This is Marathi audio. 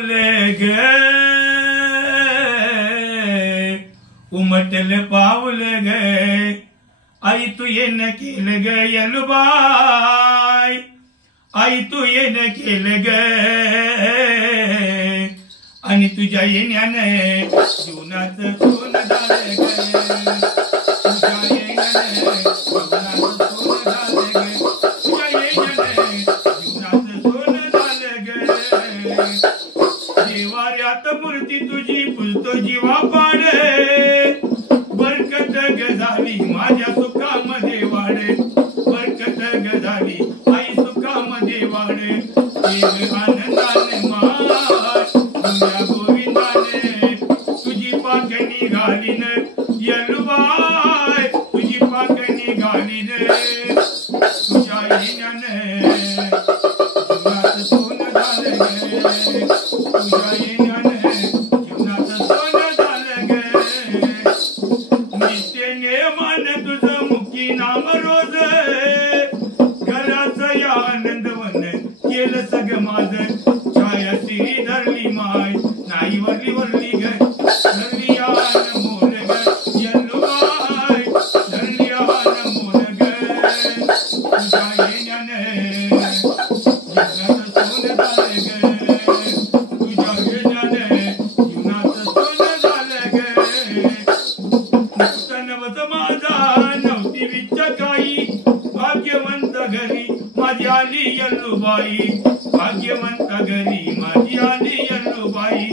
गे उमटले पावले गे आई तू येणं केलं ग यलुबाई आई तू येणं केलं ग आणि तुझ्या येण्याने जीवनाचं सोन झालं ग तुझ्या येण्याने जीवनाचं सोन झालं ग तुझ्या येण्याने जीवनाचं सोन झालं ग देवाऱ्यात मूर्ती तुझी फुलतो जीवा पाडे बरकत ग झाली माझ्या सुखामध्ये वाढे बरकत ग झाली आई सुखामध्ये वाढे देव आनंदाने माय तुझ्या गोविंदाने तुझी पाकणी घालीन यलुबाई तुझी पाकणी घालीन तुझ्या येण्याने जीवनाचं सोन झालं गे तुझ्या येण्याने जीवनाचं सोन झालं गे नित्य नेमान तुझं मुखी नाम रोज घराचं या आनंदवन केलं सग माझं छाया सिरी धरली माय नाही वरली वरली ग धरली आन मोर ग यल्लुबाई धरली आन मोर ग तुझ्या येण्याने जीवनाचं सोन झालं ग तुझ्या येण्याने जीवनाचं सोन झालं ग नवत माझा नव्हती विच्च काही भाग्यवंत घरी माझी आली यल्लुबाई भाग्यवंत घरी माझी आली यल्लुबाई